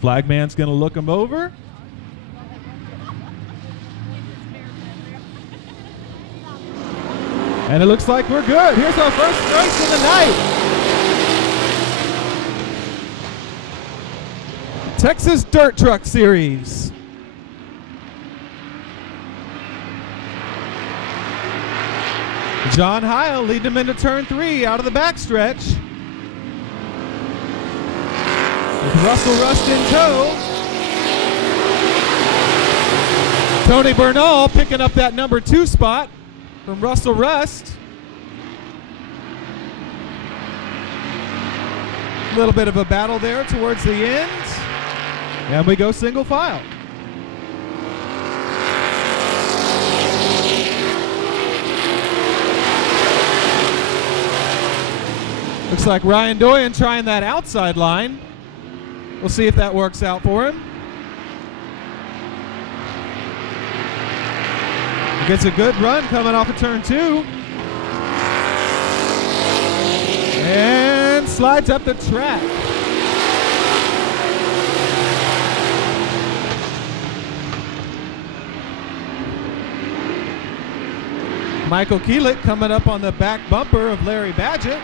Flagman's going to look him over. And it looks like we're good. Here's our first race of the night. Texas Dirt Truck Series. John Heil leading him into turn 3 out of the backstretch. With Russell Rust in tow. Tony Bernal picking up that number 2 spot from Russell Rust. A little bit of a battle there towards the end. And we go single file. Looks like Ryan Doyen trying that outside line. We'll see if that works out for him. Gets a good run coming off of turn 2. And slides up the track. Michael Keelik coming up on the back bumper of Larry Badgett.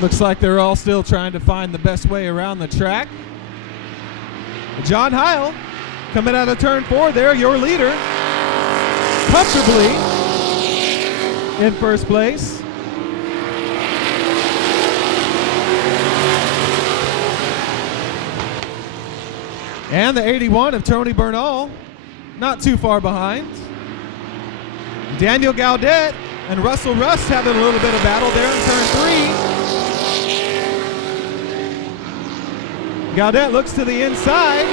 Looks like they're all still trying to find the best way around the track. John Heil coming out of turn 4 there, your leader, comfortably in first place. And the 81 of Tony Bernal, not too far behind. Daniel Gaudet and Russell Rust having a little bit of battle there in turn 3. Gaudet looks to the inside.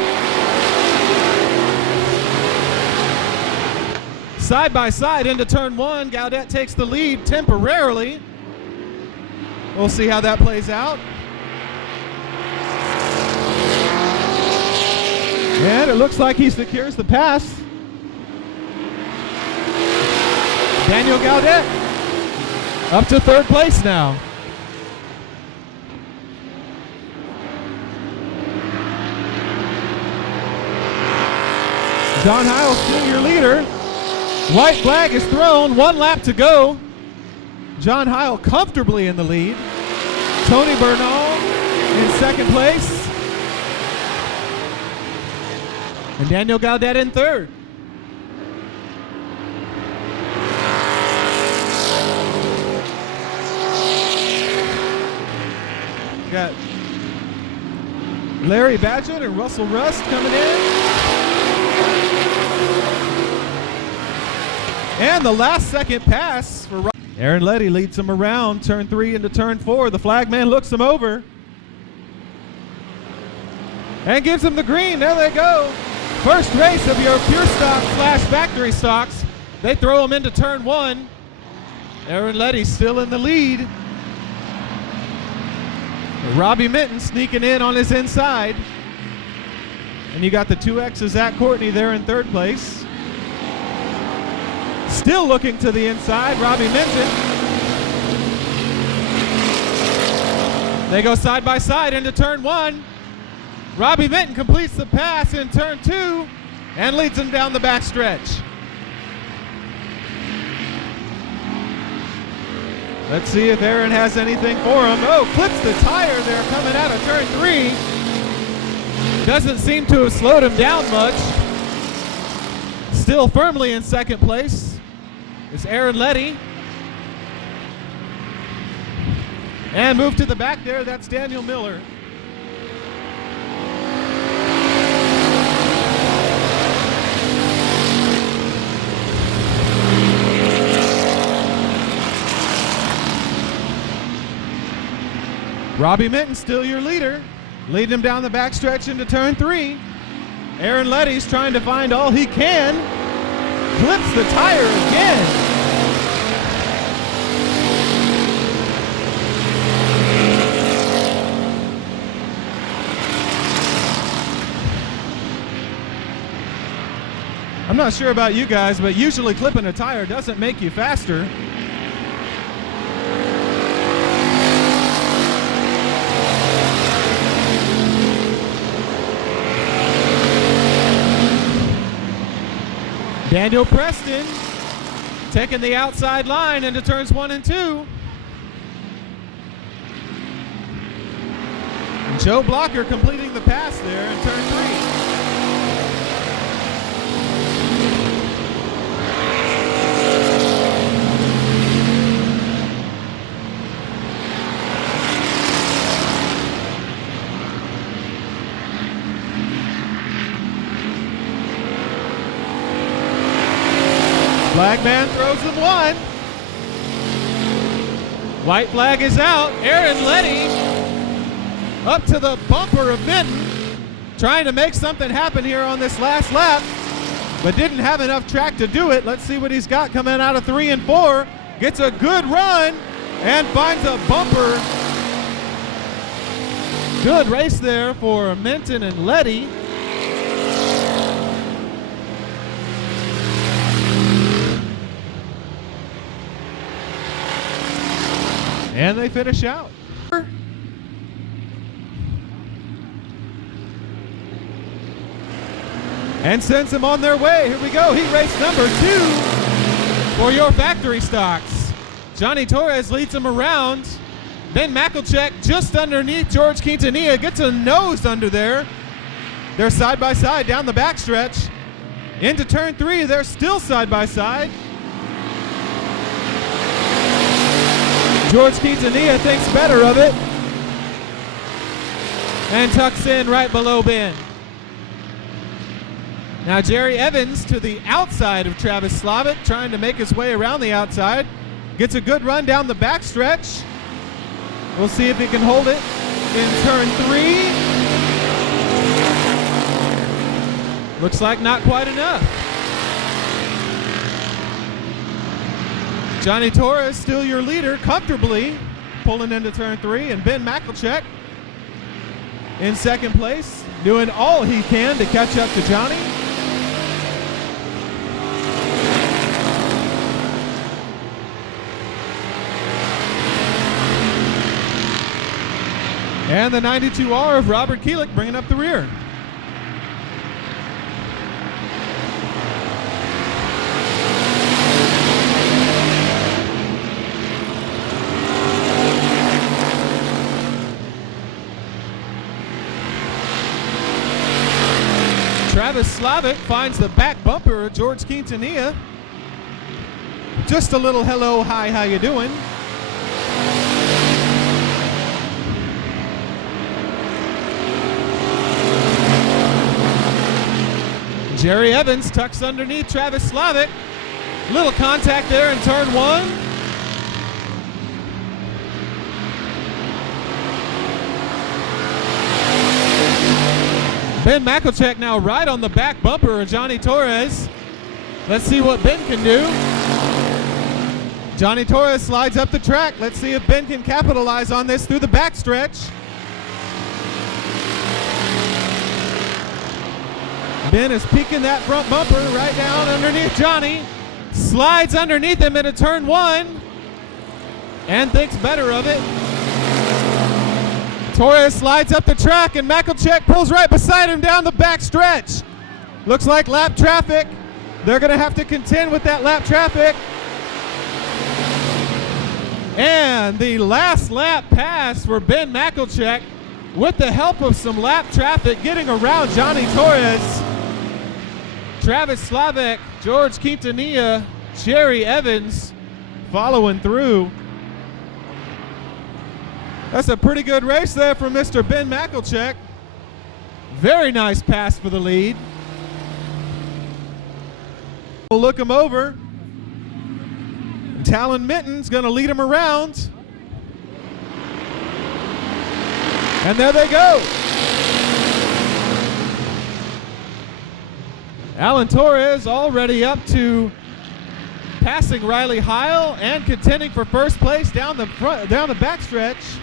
Side by side into turn 1. Gaudet takes the lead temporarily. We'll see how that plays out. And it looks like he secures the pass. Daniel Gaudet up to third place now. John Heil still your leader. White flag is thrown, 1 lap to go. John Heil comfortably in the lead. Tony Bernal in second place. And Daniel Gaudet in third. Got Larry Badgett and Russell Rust coming in. And the last second pass for Aaron Letty leads him around turn 3 into turn 4. The flagman looks him over and gives him the green. There they go. First race of your pure stock / factory stocks. They throw him into turn 1. Aaron Letty still in the lead. Robbie Minton sneaking in on his inside. And you got the 2X of Zach Courtney there in third place. Still looking to the inside, Robbie Minton. They go side by side into turn 1. Robbie Minton completes the pass in turn 2 and leads him down the backstretch. Let's see if Aaron has anything for him. Oh, clips the tire there coming out of turn 3. Doesn't seem to have slowed him down much. Still firmly in second place is Aaron Letty. And move to the back there, that's Daniel Miller. Robbie Minton still your leader, leading him down the backstretch into turn 3. Aaron Letty's trying to find all he can. Clips the tire again. I'm not sure about you guys, but usually clipping a tire doesn't make you faster. Daniel Preston taking the outside line into turns 1 and 2. And Joe Blocker completing the pass there in turn 3. Flagman throws him one. White flag is out. Aaron Letty up to the bumper of Minton, trying to make something happen here on this last lap, but didn't have enough track to do it. Let's see what he's got coming out of 3 and 4. Gets a good run and finds a bumper. Good race there for Minton and Letty. And they finish out. And sends them on their way. Here we go. Heat race number 2 for your factory stocks. Johnny Torres leads them around. Ben Makelchek just underneath George Quintanilla. Gets a nose under there. They're side by side down the backstretch. Into turn 3, they're still side by side. George Quintanilla thinks better of it and tucks in right below Ben. Now Jerry Evans to the outside of Travis Slavic, trying to make his way around the outside. Gets a good run down the backstretch. We'll see if he can hold it in turn 3. Looks like not quite enough. Johnny Torres, still your leader, comfortably pulling into turn 3, and Ben Makelchek in second place, doing all he can to catch up to Johnny. And the 92R of Robert Keelik bringing up the rear. Travis Slavic finds the back bumper of George Quintanilla. Just a little hello, hi, how you doing? Jerry Evans tucks underneath Travis Slavic. Little contact there in turn 1. Ben Makelchek now right on the back bumper of Johnny Torres. Let's see what Ben can do. Johnny Torres slides up the track. Let's see if Ben can capitalize on this through the backstretch. Ben is peeking that front bumper right down underneath Johnny. Slides underneath him into turn 1 and thinks better of it. Torres slides up the track and Makelchek pulls right beside him down the back stretch. Looks like lap traffic. They're going to have to contend with that lap traffic. And the last lap pass for Ben Makelchek with the help of some lap traffic getting around Johnny Torres. Travis Slavic, George Quintanilla, Jerry Evans following through. That's a pretty good race there from Mr. Ben Makelchek. Very nice pass for the lead. We'll look him over. Talon Minton's going to lead him around. And there they go. Alan Torres already up to passing Riley Heil and contending for first place down the backstretch.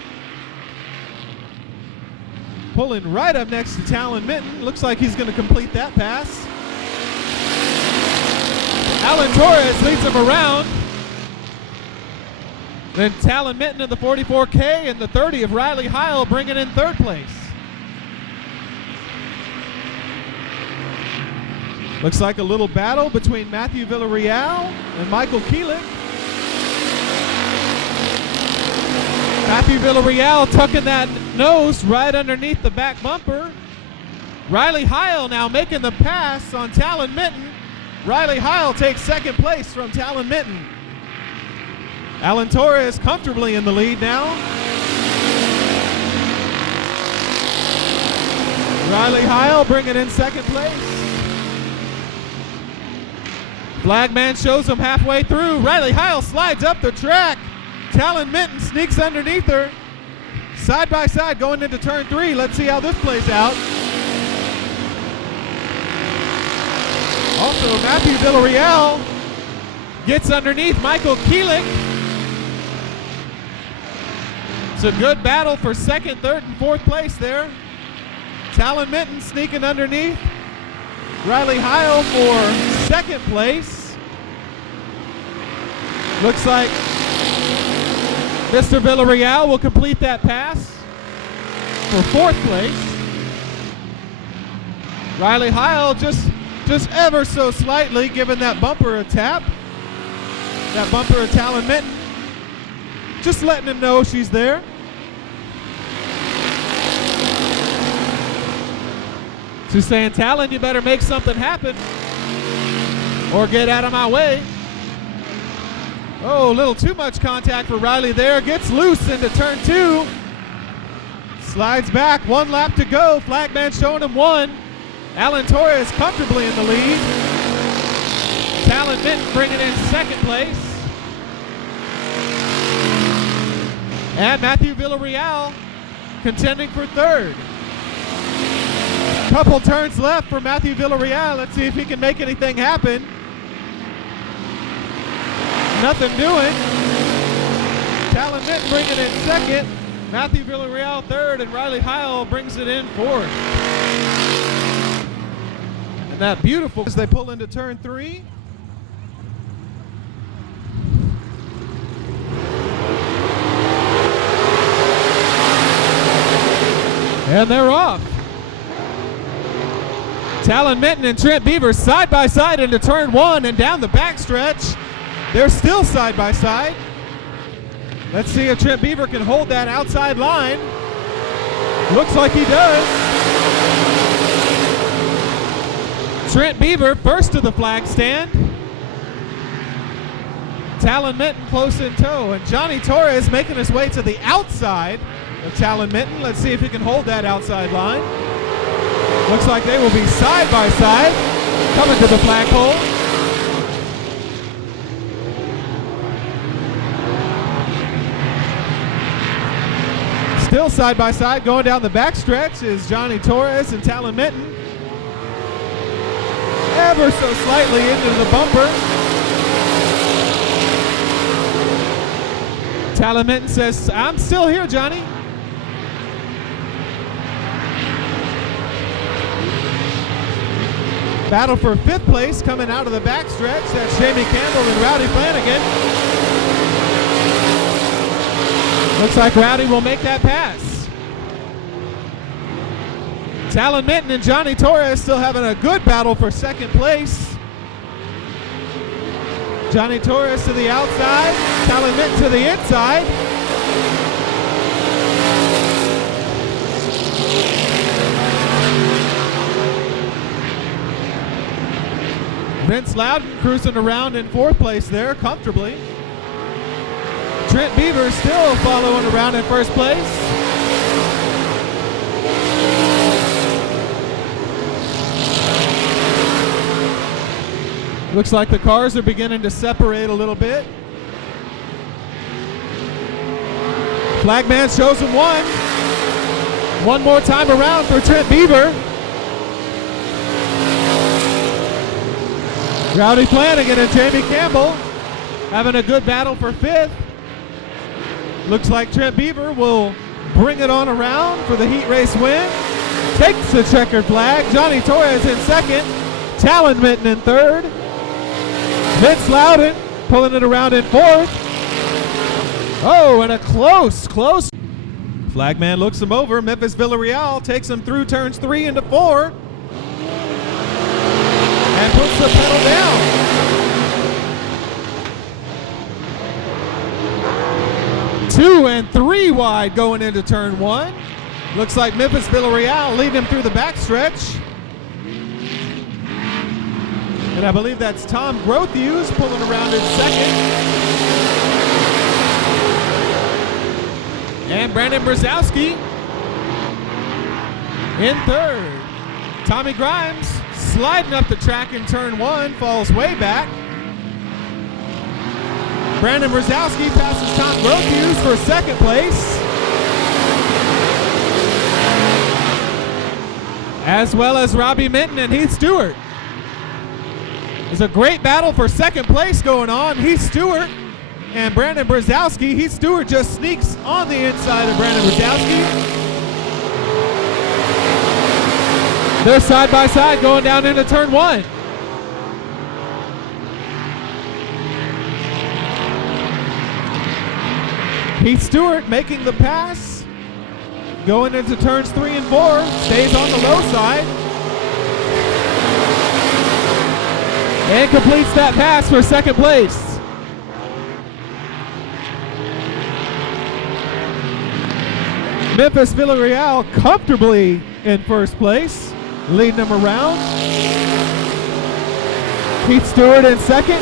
Pulling right up next to Talon Minton. Looks like he's going to complete that pass. Alan Torres leads him around. Then Talon Minton in the 44K and the 30 of Riley Heil bringing in third place. Looks like a little battle between Matthew Villarreal and Michael Keelik. Matthew Villarreal tucking that nose right underneath the back bumper. Riley Heil now making the pass on Talon Minton. Riley Heil takes second place from Talon Minton. Alan Torres comfortably in the lead now. Riley Heil bringing in second place. Flagman shows him halfway through. Riley Heil slides up the track. Talon Minton sneaks underneath her. Side by side going into turn 3. Let's see how this plays out. Also, Matthew Villarreal gets underneath Michael Keelik. It's a good battle for second, third, and fourth place there. Talon Minton sneaking underneath Riley Heil for second place. Looks like Mr. Villarreal will complete that pass for fourth place. Riley Heil just ever so slightly giving that bumper a tap. That bumper of Talon Minton. Just letting him know she's there. She's saying, Talon, you better make something happen or get out of my way. Oh, a little too much contact for Riley there. Gets loose into turn 2. Slides back, 1 lap to go. Flagman showing him 1. Alan Torres comfortably in the lead. Talon Minton bringing in second place. And Matthew Villarreal contending for third. Couple turns left for Matthew Villarreal. Let's see if he can make anything happen. Nothing doing. Talon Minton bringing in second. Matthew Villarreal third, and Riley Heil brings it in fourth. And that beautiful as they pull into turn 3. And they're off. Talon Minton and Trent Beaver side by side into turn 1 and down the backstretch. They're still side by side. Let's see if Trent Beaver can hold that outside line. Looks like he does. Trent Beaver first to the flag stand. Talon Minton close in tow, and Johnny Torres making his way to the outside of Talon Minton. Let's see if he can hold that outside line. Looks like they will be side by side coming to the flagpole. Still side by side going down the backstretch is Johnny Torres and Talon Minton. Ever so slightly into the bumper. Talon Minton says, I'm still here, Johnny. Battle for fifth place coming out of the backstretch. That's Jamie Campbell and Rowdy Flanagan. Looks like Rowdy will make that pass. Talon Minton and Johnny Torres still having a good battle for second place. Johnny Torres to the outside, Talon Minton to the inside. Vince Loudon cruising around in fourth place there comfortably. Trent Beaver still following around in first place. Looks like the cars are beginning to separate a little bit. Flagman shows him 1. One more time around for Trent Beaver. Rowdy Flanagan and Jamie Campbell having a good battle for fifth. Looks like Trent Beaver will bring it on around for the heat race win. Takes the checkered flag. Johnny Torres in second. Talon Minton in third. Vince Loudon pulling it around in fourth. Oh, and a close. Flagman looks him over. Memphis Villarreal takes him through turns 3 into 4. And puts the pedal down. 2 and 3 wide going into turn 1. Looks like Memphis Villarreal leading him through the backstretch. And I believe that's Tom Grothuse pulling around in second. And Brandon Brzezowski in third. Tommy Grimes sliding up the track in turn 1, falls way back. Brandon Brzezowski passes Tom Grothuse for second place. As well as Robbie Minton and Heath Stewart. There's a great battle for second place going on. Heath Stewart and Brandon Brzezowski. Heath Stewart just sneaks on the inside of Brandon Brzezowski. They're side by side going down into turn 1. Heath Stewart making the pass. Going into turns 3 and 4. Stays on the low side. And completes that pass for second place. Memphis Villarreal comfortably in first place, leading them around. Heath Stewart in second.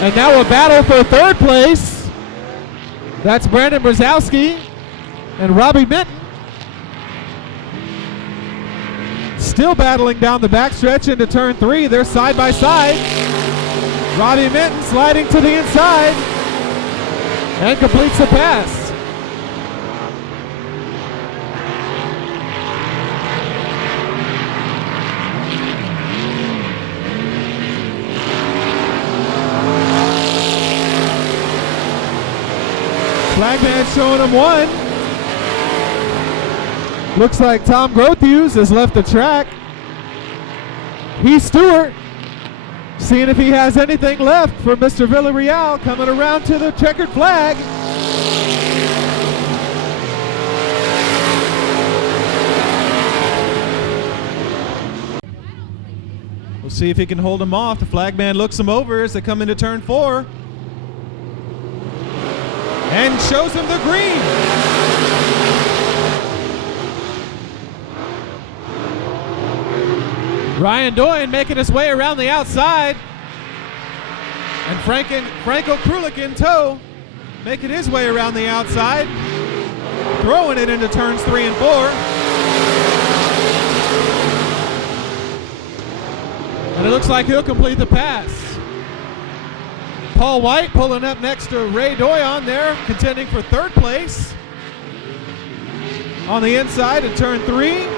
And now a battle for third place. That's Brandon Brzezowski and Robbie Minton. Still battling down the backstretch into turn 3. They're side by side. Robbie Minton sliding to the inside and completes the pass. Flagman showing him 1. Looks like Tom Grothuse has left the track. Heath Stewart seeing if he has anything left for Mr. Villarreal, coming around to the checkered flag. We'll see if he can hold him off. The flagman looks him over as they come into turn 4 and shows him the green. Ryan Doyen making his way around the outside. And Franco Krulik in tow, making his way around the outside. Throwing it into turns 3 and 4. And it looks like he'll complete the pass. Paul White pulling up next to Ray Doyon there, contending for third place. On the inside in turn 3.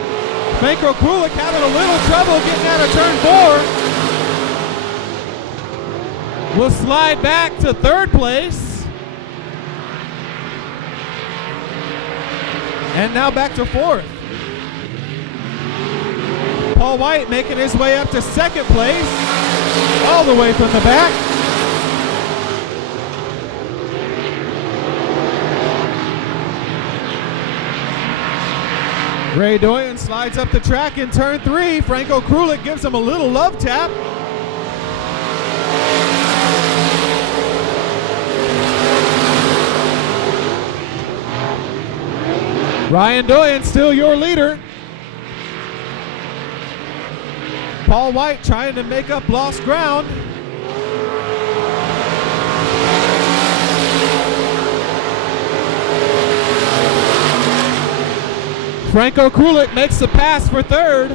Franco Krulik having a little trouble getting out of turn 4. Will slide back to third place. And now back to 4th. Paul White making his way up to second place, all the way from the back. Ray Doyen slides up the track in turn 3. Franco Krulik gives him a little love tap. Ryan Doyen still your leader. Paul White trying to make up lost ground. Franco Krulik makes the pass for third.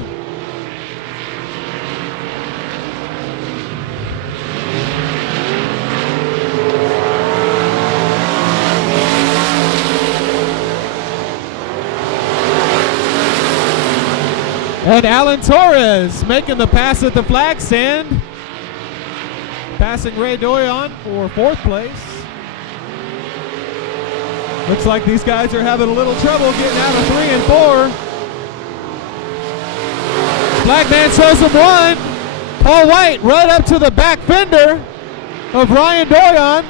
And Alan Torres making the pass at the flag stand. Passing Ray Doyon for fourth place. Looks like these guys are having a little trouble getting out of 3 and 4. Flagman shows him 1. Paul White right up to the back fender of Ryan Doyon.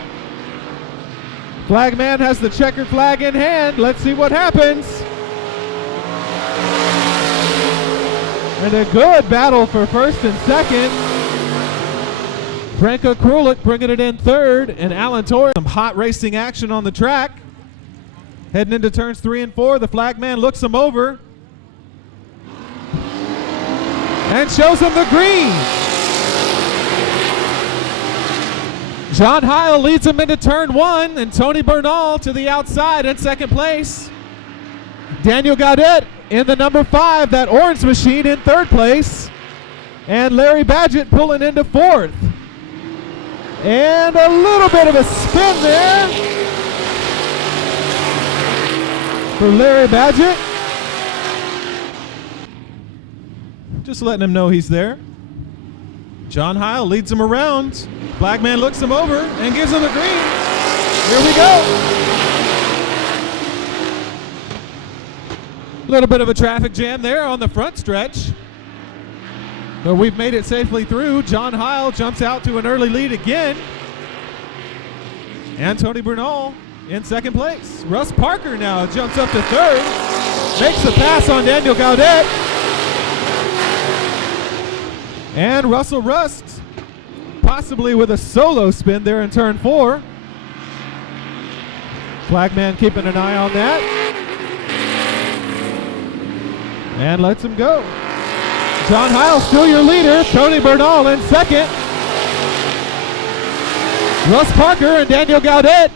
Flagman has the checkered flag in hand. Let's see what happens. And a good battle for first and second. Franco Krulik bringing it in third, and Alan Torres. Some hot racing action on the track. Heading into turns 3 and 4, the flagman looks him over and shows him the green. John Heil leads him into turn 1, and Tony Bernal to the outside in second place. Daniel Gaudet in the number 5, that orange machine, in third place. And Larry Badgett pulling into fourth. And a little bit of a spin there for Larry Badgett. Just letting him know he's there. John Heil leads him around. Flagman looks him over and gives him the green. Here we go. A little bit of a traffic jam there on the front stretch, but we've made it safely through. John Heil jumps out to an early lead again. And Tony Bernal in second place. Russ Parker now jumps up to third. Makes the pass on Daniel Gaudet. And Russell Rust possibly with a solo spin there in turn 4. Flagman keeping an eye on that. And lets him go. John Heil still your leader. Tony Bernal in second. Russ Parker and Daniel Gaudet.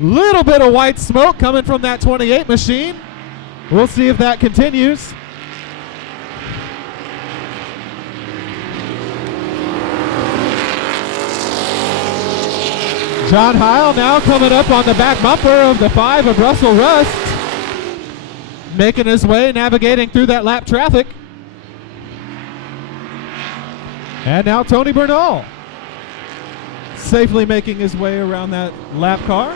Little bit of white smoke coming from that 28 machine. We'll see if that continues. John Heil now coming up on the back bumper of the 5 of Russell Rust. Making his way, navigating through that lap traffic. And now Tony Bernal safely making his way around that lap car.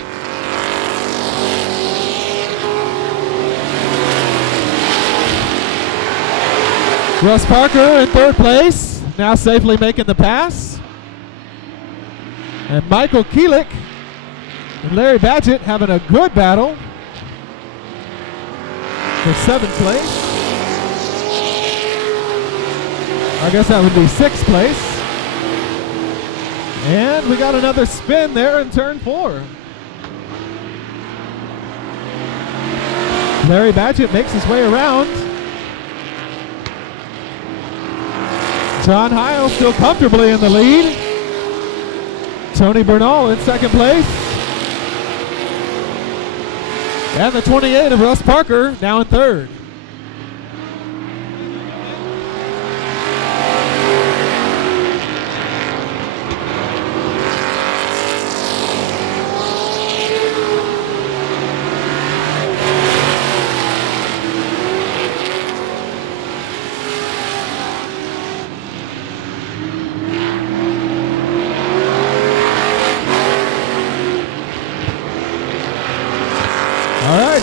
Russ Parker in third place, now safely making the pass. And Michael Keelik and Larry Badgett having a good battle for 7th place. I guess that would be 6th place. And we got another spin there in turn 4. Larry Badgett makes his way around. John Heil still comfortably in the lead. Tony Bernal in second place. And the 28 of Russ Parker now in third.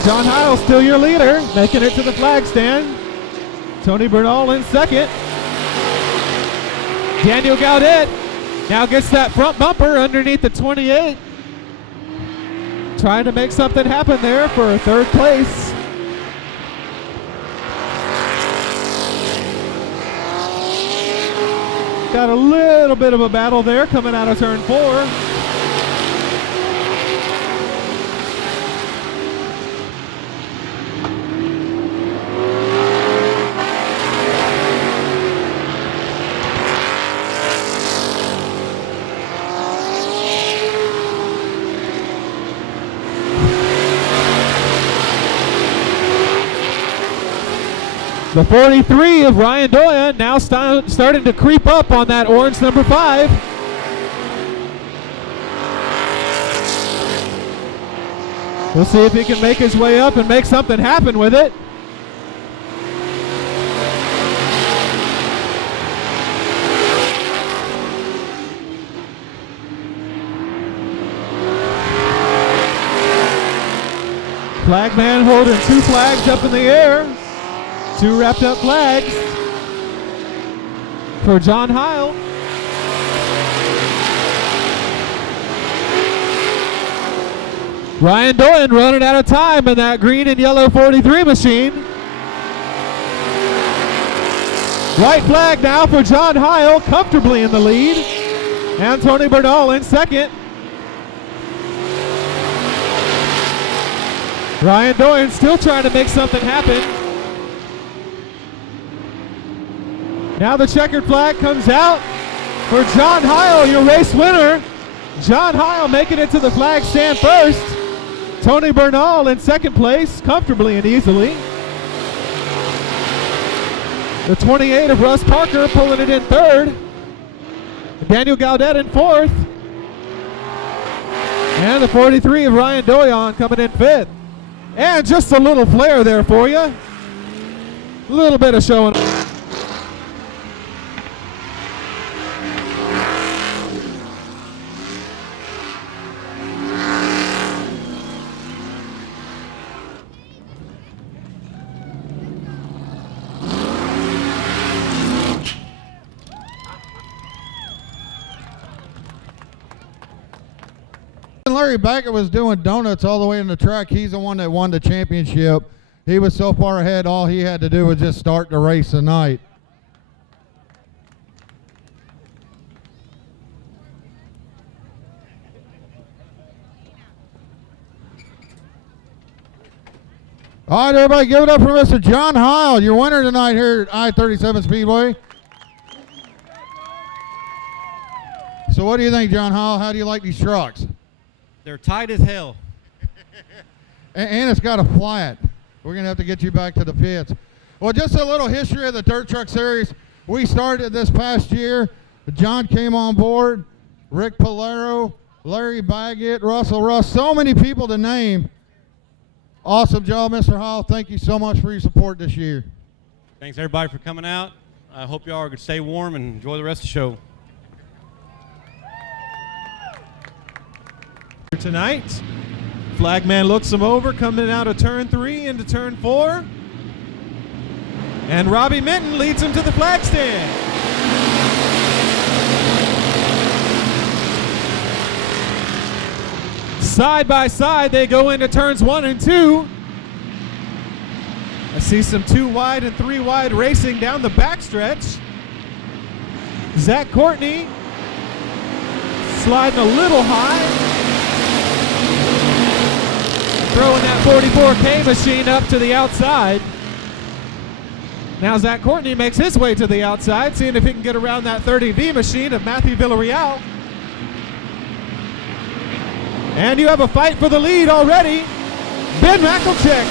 John Heil still your leader, making it to the flag stand. Tony Bernal in second. Daniel Gaudet now gets that front bumper underneath the 28. Trying to make something happen there for a 3rd place. Got a little bit of a battle there coming out of turn 4. The 43 of Ryan Doyon now starting to creep up on that orange number 5. We'll see if he can make his way up and make something happen with it. Flagman holding 2 flags up in the air. 2 wrapped up flags. for John Heil. Ryan Doyen running out of time in that green and yellow 43 machine. White flag now for John Heil, comfortably in the lead. And Tony Bernal in second. Ryan Doyen still trying to make something happen. Now the checkered flag comes out for John Heil, your race winner. John Heil making it to the flag stand first. Tony Bernal in second place, comfortably and easily. The 28 of Russ Parker pulling it in third. Daniel Gaudet in fourth. And the 43 of Ryan Doyon coming in fifth. And just a little flair there for you. A little bit of showing. Larry Baggett was doing donuts all the way in the track. He's the one that won the championship. He was so far ahead, all he had to do was just start the race tonight. All right, everybody, give it up for Mr. John Heil, your winner tonight here at I-37 Speedway. So what do you think, John Heil? How do you like these trucks? They're tight as hell. And it's got a flat. We're going to have to get you back to the pits. Well, just a little history of the Dirt Truck Series. We started this past year. John came on board, Rick Polero, Larry Baggett, Russell Russ, so many people to name. Awesome job, Mr. Heil. Thank you so much for your support this year. Thanks, everybody, for coming out. I hope y'all are going to stay warm and enjoy the rest of the show. Tonight, flagman looks him over, coming out of turn 3 into turn 4. And Robbie Minton leads him to the flag stand. Side by side, they go into turns 1 and 2. I see some 2 wide and 3 wide racing down the backstretch. Zach Courtney sliding a little high. Throwing that 44K machine up to the outside. Now Zach Courtney makes his way to the outside, seeing if he can get around that 30V machine of Matthew Villarreal. And you have a fight for the lead already. Ben Mackelcheck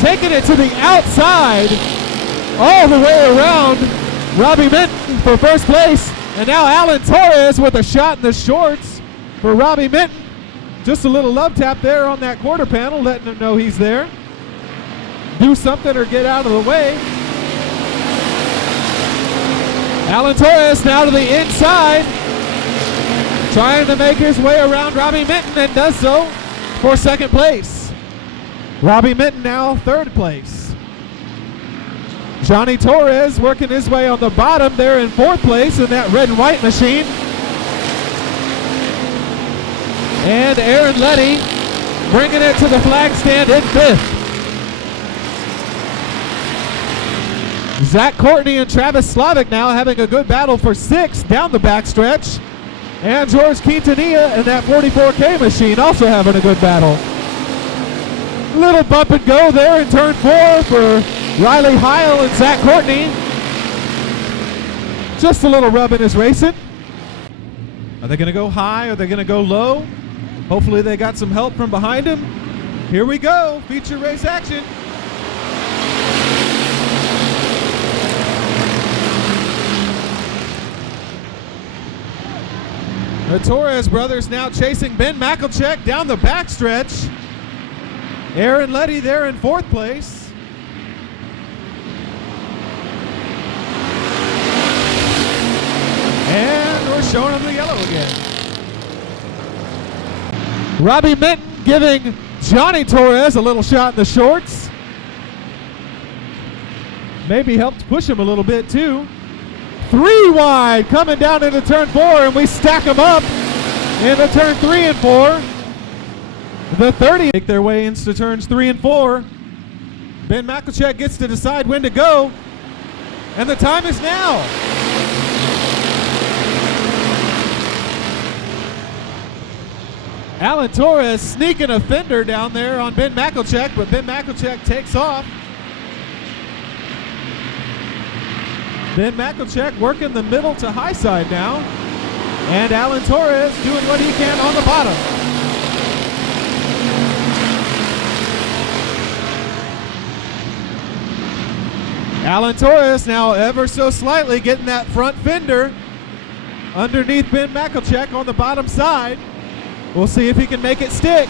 taking it to the outside, all the way around. Robbie Minton for first place. And now Alan Torres with a shot in the shorts for Robbie Minton. Just a little love tap there on that quarter panel, letting him know he's there. Do something or get out of the way. Alan Torres now to the inside, trying to make his way around Robbie Minton, and does so for second place. Robbie Minton now third place. Johnny Torres working his way on the bottom there in fourth place in that red and white machine. And Aaron Letty bringing it to the flag stand in fifth. Zach Courtney and Travis Slavic now having a good battle for sixth down the backstretch. And George Quintanilla and that 44K machine also having a good battle. Little bump and go there in turn 4 for Riley Heil and Zach Courtney. Just a little rubbing is racing. Are they going to go high? Are they going to go low? Hopefully they got some help from behind him. Here we go, feature race action. The Torres brothers now chasing Ben Mackelcheck down the backstretch. Aaron Letty there in fourth place. And we're showing them the yellow again. Robbie Minton giving Johnny Torres a little shot in the shorts. Maybe helped push him a little bit too. 3 wide coming down into turn 4, and we stack them up into turn 3 and 4. The 30 make their way into turns 3 and 4. Ben Makelchek gets to decide when to go, and the time is now. Alan Torres sneaking a fender down there on Ben Makelchek, but Ben Makelchek takes off. Ben Makelchek working the middle to high side now, and Alan Torres doing what he can on the bottom. Alan Torres now ever so slightly getting that front fender underneath Ben Makelchek on the bottom side. We'll see if he can make it stick.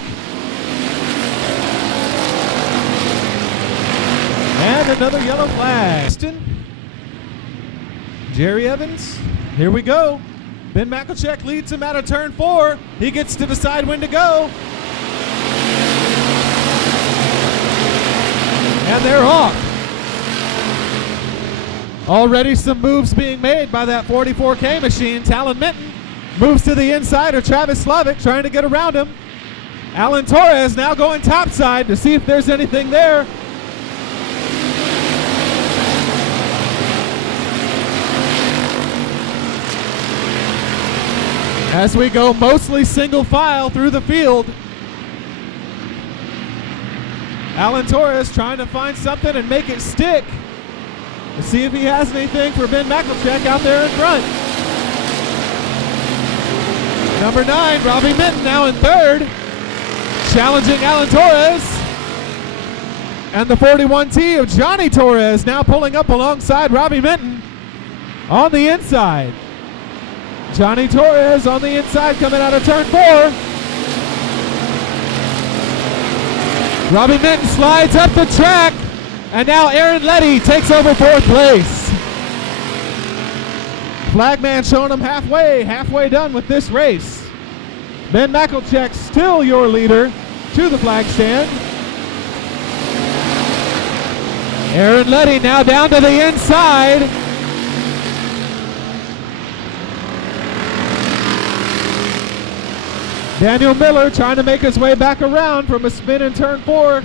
And another yellow flag. Jerry Evans, here we go. Ben Makelchek leads him out of turn 4. He gets to decide when to go. And they're off. Already some moves being made by that 44K machine. Talon Minton moves to the inside, or Travis Slavic trying to get around him. Alan Torres now going topside to see if there's anything there. As we go mostly single file through the field, Alan Torres trying to find something and make it stick. To see if he has anything for Ben Makelchek out there in front. Number 9, Robbie Minton now in third, challenging Alan Torres. And the 41T of Johnny Torres now pulling up alongside Robbie Minton on the inside. Johnny Torres on the inside coming out of turn 4. Robbie Minton slides up the track, and now Aaron Letty takes over 4th place. Flagman showing him halfway done with this race. Ben Makelchek still your leader to the flag stand. Aaron Letty now down to the inside. Daniel Miller trying to make his way back around from a spin in turn 4.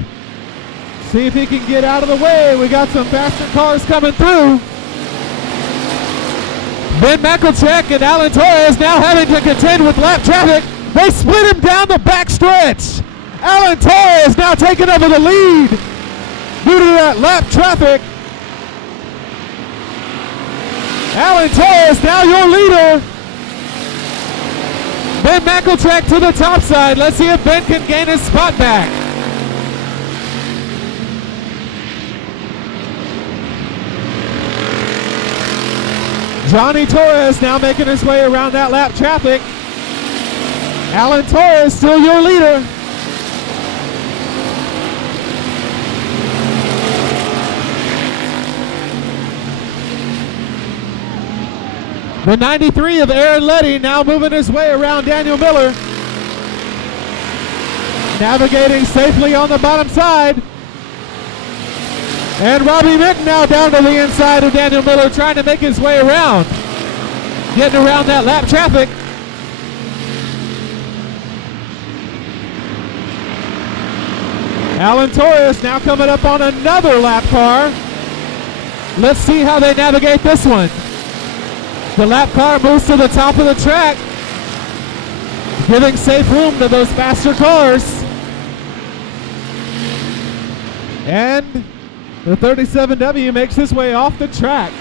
See if he can get out of the way. We got some faster cars coming through. Ben Makelchek and Alan Torres now having to contend with lap traffic. They split him down the back stretch. Alan Torres now taking over the lead due to that lap traffic. Alan Torres now your leader. Ben Makelchek to the top side. Let's see if Ben can gain his spot back. Johnny Torres now making his way around that lap traffic. Alan Torres still your leader. The 93 of Aaron Letty now moving his way around Daniel Miller. Navigating safely on the bottom side. And Robbie Minton now down to the inside of Daniel Miller trying to make his way around. Getting around that lap traffic. Alan Torres now coming up on another lap car. Let's see how they navigate this one. The lap car moves to the top of the track, giving safe room to those faster cars. And the 37W makes his way off the track.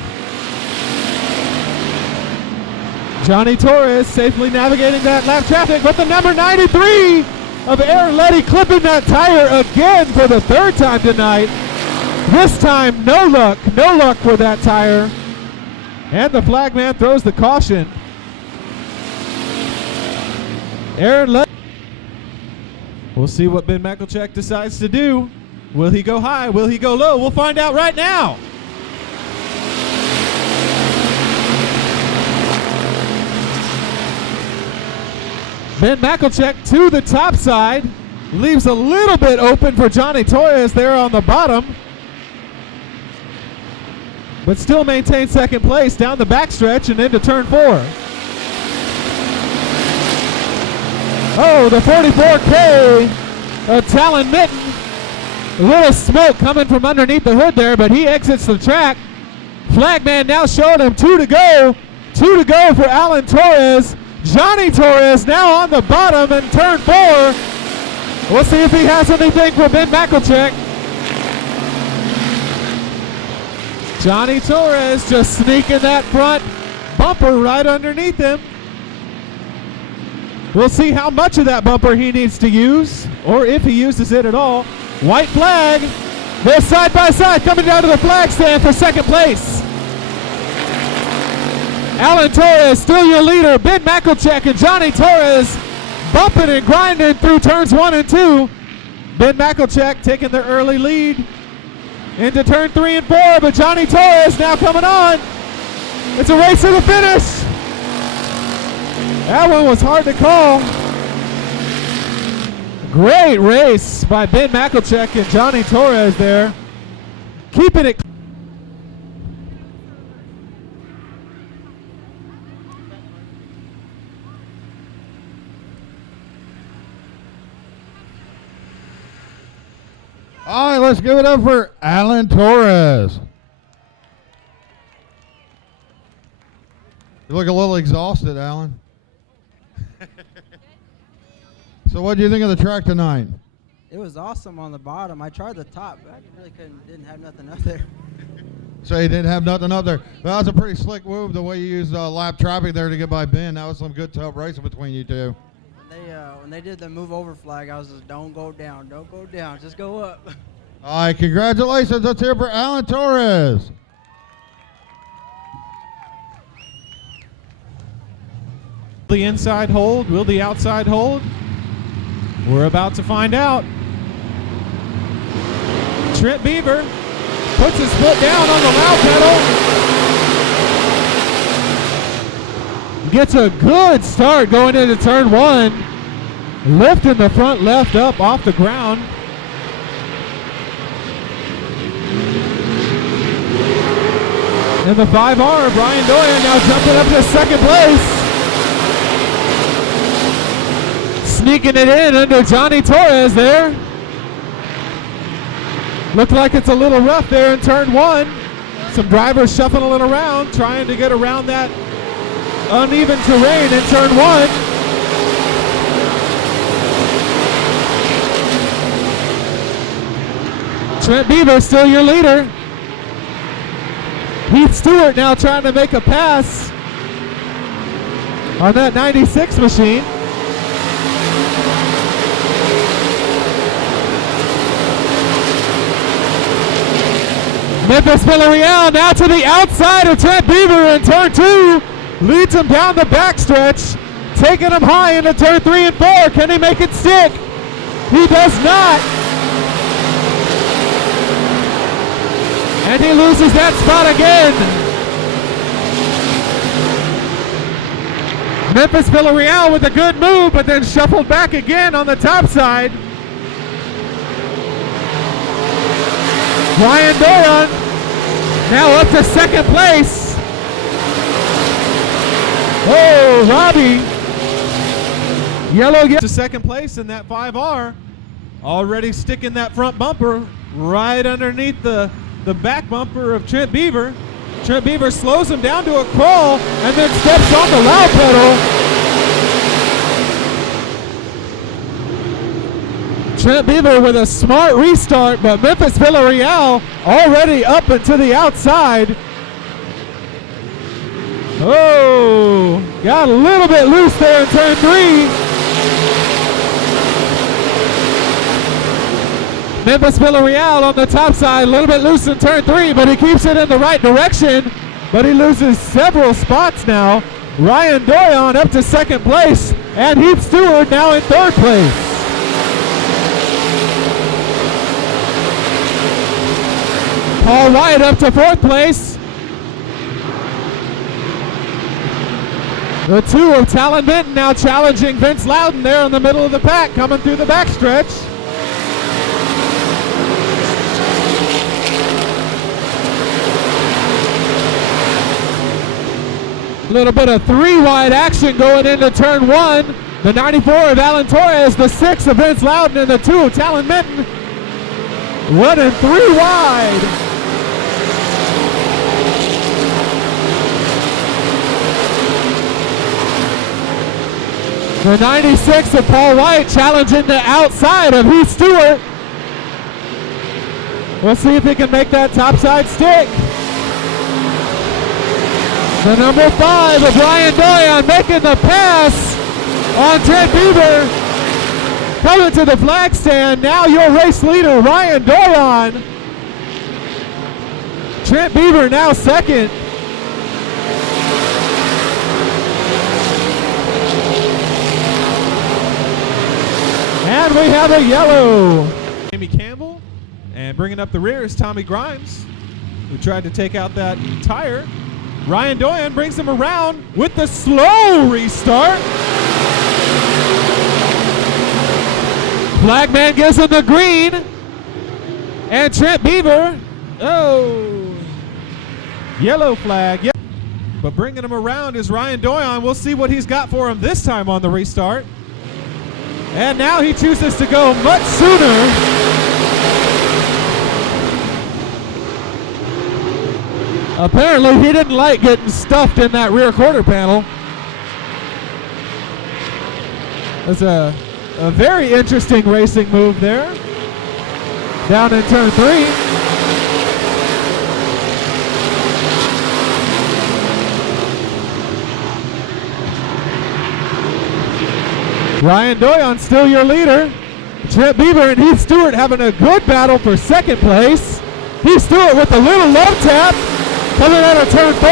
Johnny Torres safely navigating that lap traffic, but the number 93 of Aaron Letty clipping that tire again for the 3rd time tonight. This time, no luck for that tire. And the flagman throws the caution. Aaron Letty. We'll see what Ben Makelchek decides to do. Will he go high? Will he go low? We'll find out right now. Ben Makelchek to the top side. Leaves a little bit open for Johnny Torres there on the bottom. but still maintains second place down the backstretch and into turn 4. Oh, the 44K of Talon Mitten. A little smoke coming from underneath the hood there, but he exits the track. Flagman now showing him 2 to go. 2 to go for Alan Torres. Johnny Torres now on the bottom in turn 4. We'll see if he has anything for Ben Makelchek. Johnny Torres just sneaking that front bumper right underneath him. We'll see how much of that bumper he needs to use, or if he uses it at all. White flag. They're side by side coming down to the flag stand for second place. Alan Torres still your leader. Ben Makelchek and Johnny Torres bumping and grinding through turns 1 and 2. Ben Makelchek taking the early lead into turn 3 and 4, but Johnny Torres now coming on. It's a race to the finish. That one was hard to call. Great race by Ben Makelchek and Johnny Torres there. Keeping it. All right, let's give it up for Alan Torres. You look a little exhausted, Alan. So what do you think of the track tonight? It was awesome on the bottom. I tried the top, but I really didn't have nothing up there. So you didn't have nothing up there. Well, that was a pretty slick move, the way you used lap traffic there to get by Ben. That was some good tough racing between you two. When they did the move over flag, I was just, don't go down, just go up. All right, congratulations. Let's hear for Alan Torres. The inside hold, will the outside hold? We're about to find out. Trent Beaver puts his foot down on the loud pedal. Gets a good start going into turn 1. Lifting the front left up off the ground. In the 5R, Brian Doyen now jumping up to second place. Sneaking it in under Johnny Torres there. Looked like it's a little rough there in turn 1. Some drivers shuffling around, trying to get around that uneven terrain in turn 1. Trent Beaver still your leader. Heath Stewart now trying to make a pass on that 96 machine. Memphis Villarreal now to the outside of Trent Beaver in turn 2. Leads him down the backstretch, taking him high into turn 3 and 4. Can he make it stick? He does not. And he loses that spot again. Memphis Villarreal with a good move, but then shuffled back again on the top side. Ryan Doyon now up to second place. Oh, Robbie. Yellow gets to second place in that 5R. Already sticking that front bumper right underneath the back bumper of Trent Beaver. Trent Beaver slows him down to a crawl and then steps on the loud pedal. Trent Beaver with a smart restart, but Memphis Villarreal already up and to the outside. Oh, got a little bit loose there in turn 3. Memphis Villarreal on the top side, a little bit loose in turn 3, but he keeps it in the right direction, but he loses several spots now. Ryan Doyon up to second place, and Heath Stewart now in third place. Paul Wright up to fourth place. The two of Talon Benton now challenging Vince Loudon there in the middle of the pack, coming through the backstretch. A little bit of 3 wide action going into turn 1. The 94 of Alan Torres, the 6 of Vince Loudon, and the 2 of Talon Minton. Running 3 wide. The 96 of Paul White challenging the outside of Heath Stewart. We'll see if he can make that topside stick. The number 5 of Ryan Doyon making the pass on Trent Beaver. Coming to the flag stand. Now your race leader, Ryan Doyon. Trent Beaver now second. And we have a yellow. Amy Campbell. And bringing up the rear is Tommy Grimes, who tried to take out that tire. Ryan Doyon brings him around with the slow restart. Flagman gives him the green. And Trent Beaver, yellow flag. But bringing him around is Ryan Doyon. We'll see what he's got for him this time on the restart. And now he chooses to go much sooner. Apparently he didn't like getting stuffed in that rear quarter panel. That's a very interesting racing move there. Down in turn 3. Ryan Doyon still your leader. Trent Beaver and Heath Stewart having a good battle for second place. Heath Stewart with a little love tap. Coming out of turn 4.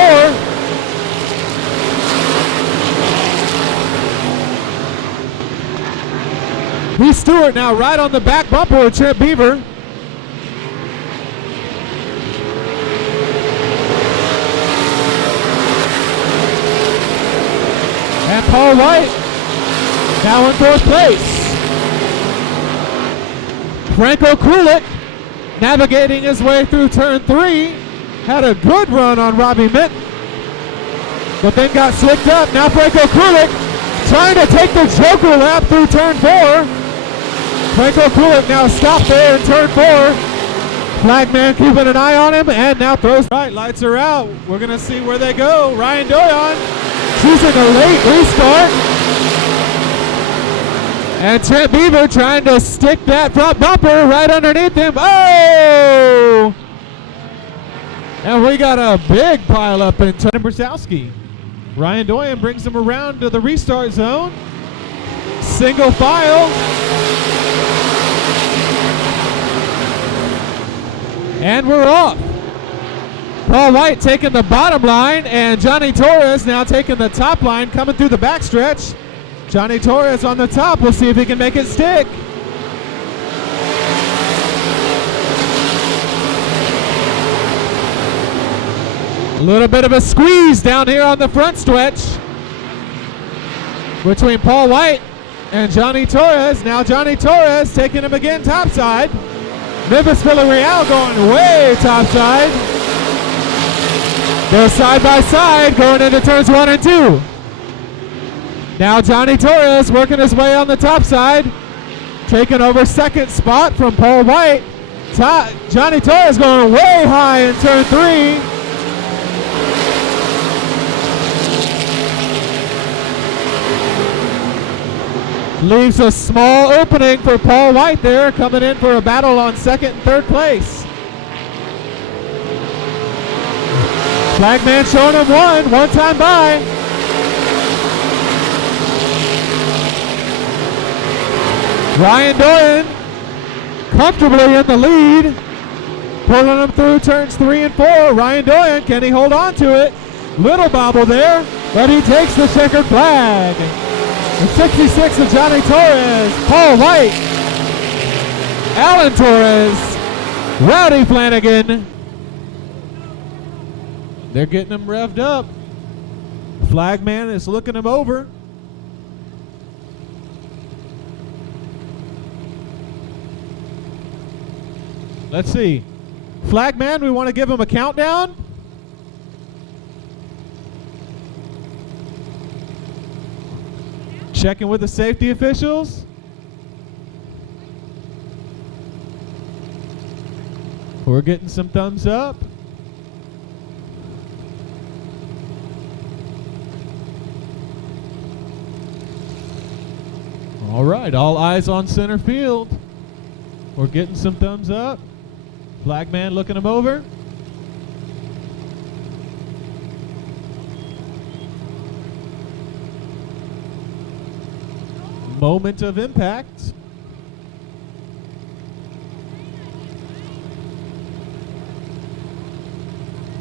Heath Stewart now right on the back bumper of Trent Beaver. And Paul White now in 4th place. Franco Kulik navigating his way through turn 3. Had a good run on Robbie Minton, but then got slicked up. Now Franco Kulik trying to take the Joker lap through turn 4. Franco Kulik now stopped there in turn 4. Flagman keeping an eye on him and now throws. Right, lights are out. We're going to see where they go. Ryan Doyon choosing a late restart. And Trent Beaver trying to stick that front bumper right underneath him. Oh! And we got a big pile up in turn. Brzezowski. Ryan Doyon brings him around to the restart zone. Single file. And we're off. Paul White taking the bottom line, and Johnny Torres now taking the top line, coming through the backstretch. Johnny Torres on the top. We'll see if he can make it stick. A little bit of a squeeze down here on the front stretch between Paul White and Johnny Torres. Now Johnny Torres taking him again topside. Memphis Villarreal going way topside. They're side by side going into turns 1 and 2. Now Johnny Torres working his way on the top side, taking over second spot from Paul White. Johnny Torres going way high in turn 3. Leaves a small opening for Paul White there, coming in for a battle on second and third place. Flagman showing him one time by. Ryan Doyon comfortably in the lead, pulling him through turns 3 and 4. Ryan Doyon, can he hold on to it? Little bobble there, but he takes the checkered flag. The 66 of Johnny Torres, Paul White, Alan Torres, Rowdy Flanagan. They're getting him revved up. Flagman is looking him over. Let's see. Flagman, we want to give him a countdown. Checking with the safety officials. We're getting some thumbs up. All right, all eyes on center field. We're getting some thumbs up. Flagman looking him over. Moment of impact.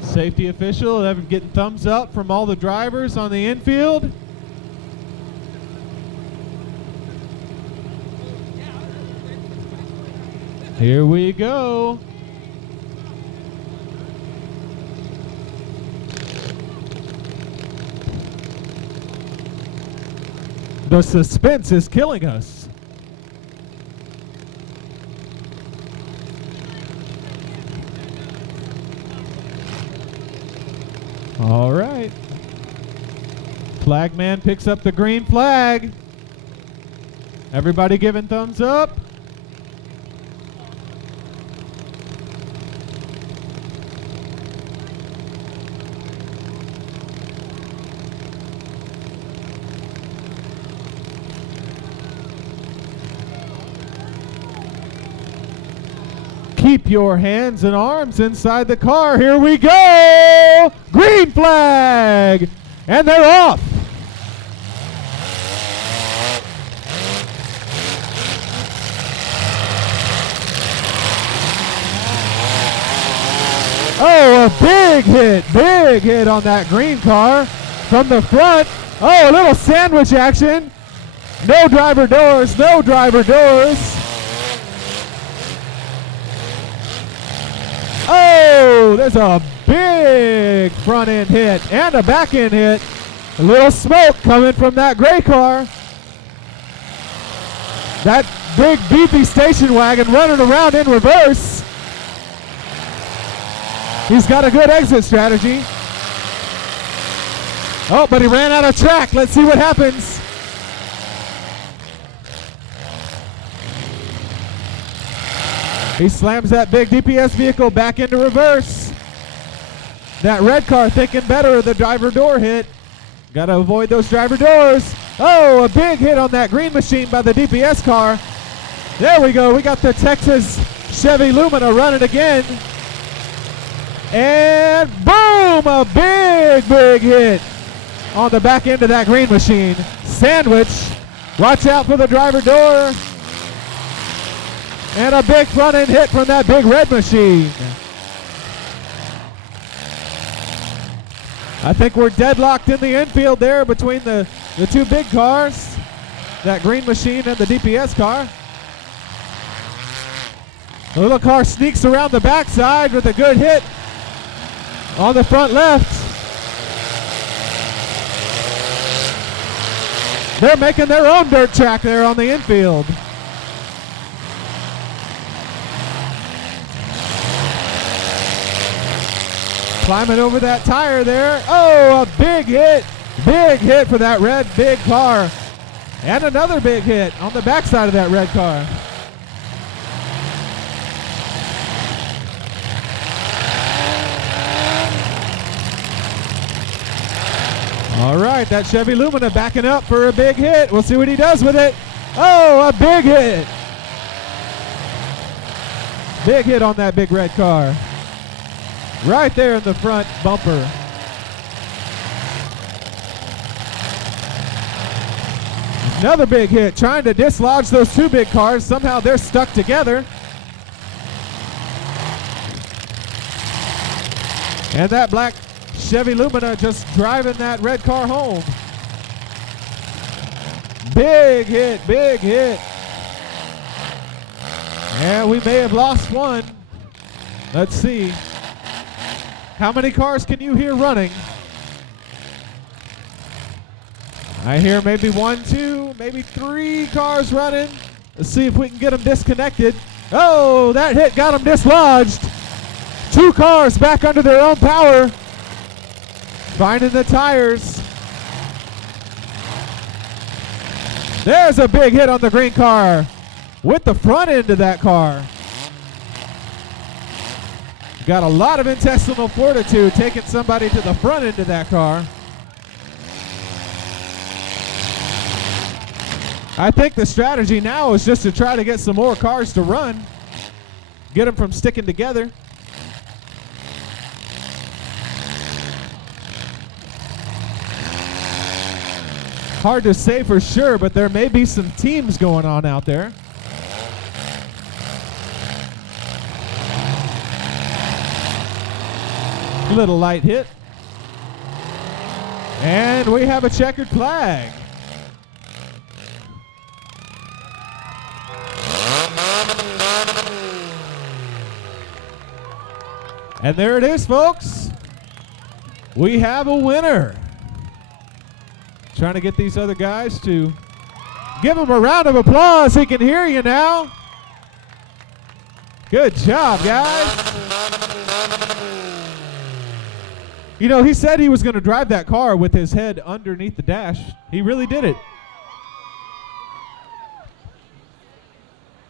Safety official getting thumbs up from all the drivers on the infield. Here we go. The suspense is killing us. All right. Flagman picks up the green flag. Everybody giving thumbs up. Keep your hands and arms inside the car. Here we go. Green flag. And they're off. Oh, a big hit on that green car from the front. Oh, a little sandwich action. No driver doors, no driver doors. Oh, there's a big front end hit and a back end hit. A little smoke coming from that gray car. That big beefy station wagon running around in reverse. He's got a good exit strategy. Oh, but he ran out of track. Let's see what happens. He slams that big DPS vehicle back into reverse. That red car thinking better of the driver door hit. Got to avoid those driver doors. Oh, a big hit on that green machine by the DPS car. There we go. We got the Texas Chevy Lumina running again. And boom, a big hit on the back end of that green machine. Sandwich. Watch out for the driver door. And a big front end hit from that big red machine. I think we're deadlocked in the infield there between the two big cars. That green machine and the DPS car. The little car sneaks around the backside with a good hit on the front left. They're making their own dirt track there on the infield. Climbing over that tire there. Oh, a big hit for that red big car. And another big hit on the backside of that red car. All right, that Chevy Lumina backing up for a big hit. We'll see what he does with it. Oh, a big hit. Big hit on that big red car. Right there in the front bumper. Another big hit, trying to dislodge those two big cars. Somehow they're stuck together. And that black Chevy Lumina just driving that red car home. Big hit. And we may have lost one. Let's see. How many cars can you hear running? I hear maybe 1, 2, maybe 3 cars running. Let's see if we can get them disconnected. Oh, that hit got them dislodged. 2 cars back under their own power. Finding the tires. There's a big hit on the green car with the front end of that car. Got a lot of intestinal fortitude taking somebody to the front end of that car. I think the strategy now is just to try to get some more cars to run. Get them from sticking together. Hard to say for sure, but there may be some teams going on out there. Little light hit. And we have a checkered flag. And there it is, folks. We have a winner. Trying to get these other guys to give him a round of applause. He can hear you now. Good job, guys. You know, he said he was going to drive that car with his head underneath the dash. He really did it.